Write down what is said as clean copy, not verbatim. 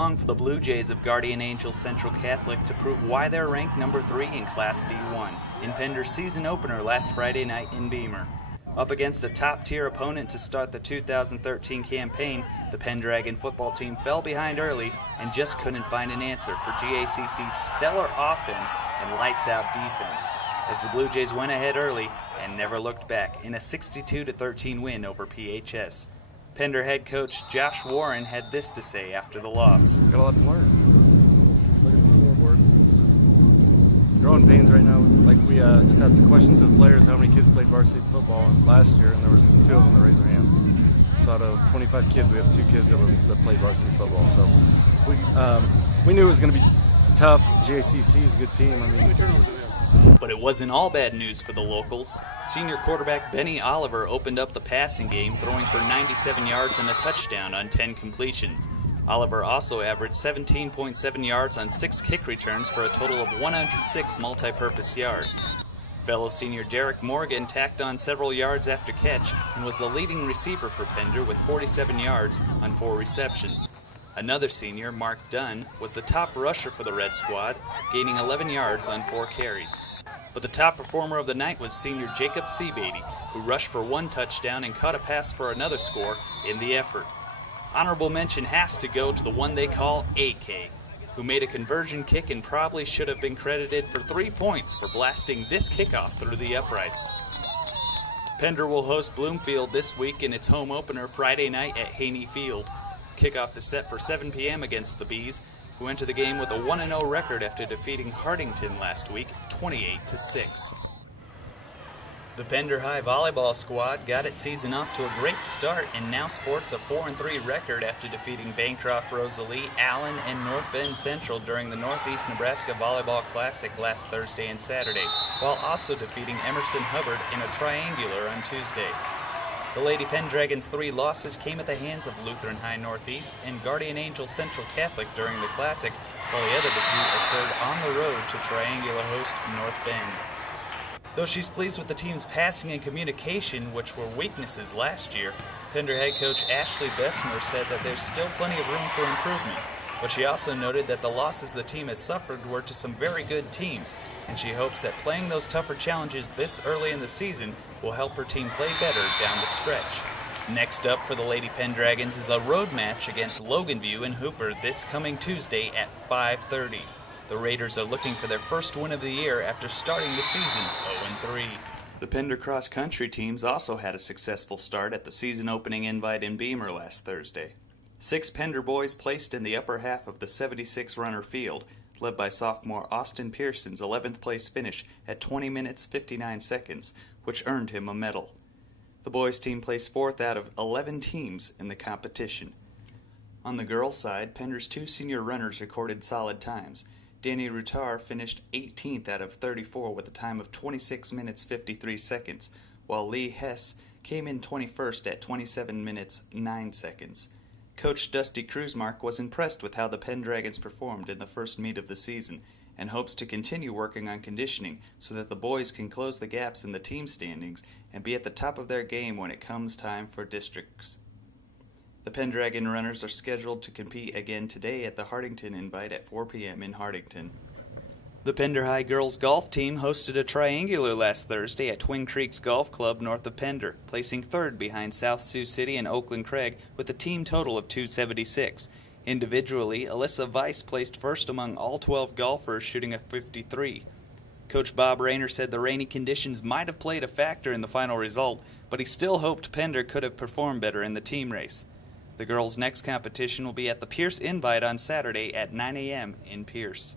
long for the Blue Jays of Guardian Angels Central Catholic to prove why they're ranked number 3 in Class D1 in Pender's season opener last Friday night in Beamer. Up against a top-tier opponent to start the 2013 campaign, the Pendragon football team fell behind early and just couldn't find an answer for GACC's stellar offense and lights-out defense, as the Blue Jays went ahead early and never looked back in a 62-13 win over PHS. Pender head coach Josh Warren had this to say after the loss. Got a lot to learn. Look at the scoreboard. It's just growing pains right now. Like we just asked the questions of the players, how many kids played varsity football last year, and there was 2 of them that raised their hand. So out of 25 kids, we have 2 kids that played varsity football. So we knew it was going to be tough. GACC is a good team. But it wasn't all bad news for the locals. Senior quarterback Benny Oliver opened up the passing game, throwing for 97 yards and a touchdown on 10 completions. Oliver also averaged 17.7 yards on 6 kick returns for a total of 106 multi-purpose yards. Fellow senior Derek Morgan tacked on several yards after catch and was the leading receiver for Pender with 47 yards on 4 receptions. Another senior, Mark Dunn, was the top rusher for the Red Squad, gaining 11 yards on 4 carries. But the top performer of the night was senior Jacob Seabeatty, who rushed for 1 touchdown and caught a pass for another score in the effort. Honorable mention has to go to the one they call AK, who made a conversion kick and probably should have been credited for 3 points for blasting this kickoff through the uprights. Pender will host Bloomfield this week in its home opener Friday night at Haney Field. Kickoff is set for 7 p.m. against the Bees, who enter the game with a 1-0 record after defeating Hardington last week 28-6. The Pender High volleyball squad got its season off to a great start and now sports a 4-3 record after defeating Bancroft, Rosalie, Allen, and North Bend Central during the Northeast Nebraska Volleyball Classic last Thursday and Saturday, while also defeating Emerson Hubbard in a triangular on Tuesday. The Lady Pendragon's 3 losses came at the hands of Lutheran High Northeast and Guardian Angels Central Catholic during the Classic, while the other defeat occurred on the road to triangular host North Bend. Though she's pleased with the team's passing and communication, which were weaknesses last year, Pender head coach Ashley Besmer said that there's still plenty of room for improvement. But she also noted that the losses the team has suffered were to some very good teams, and she hopes that playing those tougher challenges this early in the season will help her team play better down the stretch. Next up for the Lady Pendragons is a road match against Loganview and Hooper this coming Tuesday at 5:30. The Raiders are looking for their first win of the year after starting the season 0-3. The Pender cross country teams also had a successful start at the season opening invite in Beamer last Thursday. 6 Pender boys placed in the upper half of the 76-runner field, led by sophomore Austin Pearson's 11th place finish at 20 minutes 59 seconds, which earned him a medal. The boys team placed 4th out of 11 teams in the competition. On the girls' side, Pender's 2 senior runners recorded solid times. Danny Rutar finished 18th out of 34 with a time of 26 minutes 53 seconds, while Lee Hess came in 21st at 27 minutes 9 seconds. Coach Dusty Kruzmark was impressed with how the Pendragons performed in the first meet of the season and hopes to continue working on conditioning so that the boys can close the gaps in the team standings and be at the top of their game when it comes time for districts. The Pendragon runners are scheduled to compete again today at the Hardington Invite at 4 p.m. in Hardington. The Pender High girls golf team hosted a triangular last Thursday at Twin Creeks Golf Club north of Pender, placing 3rd behind South Sioux City and Oakland Craig with a team total of 276. Individually, Alyssa Weiss placed 1st among all 12 golfers, shooting a 53. Coach Bob Rayner said the rainy conditions might have played a factor in the final result, but he still hoped Pender could have performed better in the team race. The girls' next competition will be at the Pierce Invite on Saturday at 9 a.m. in Pierce.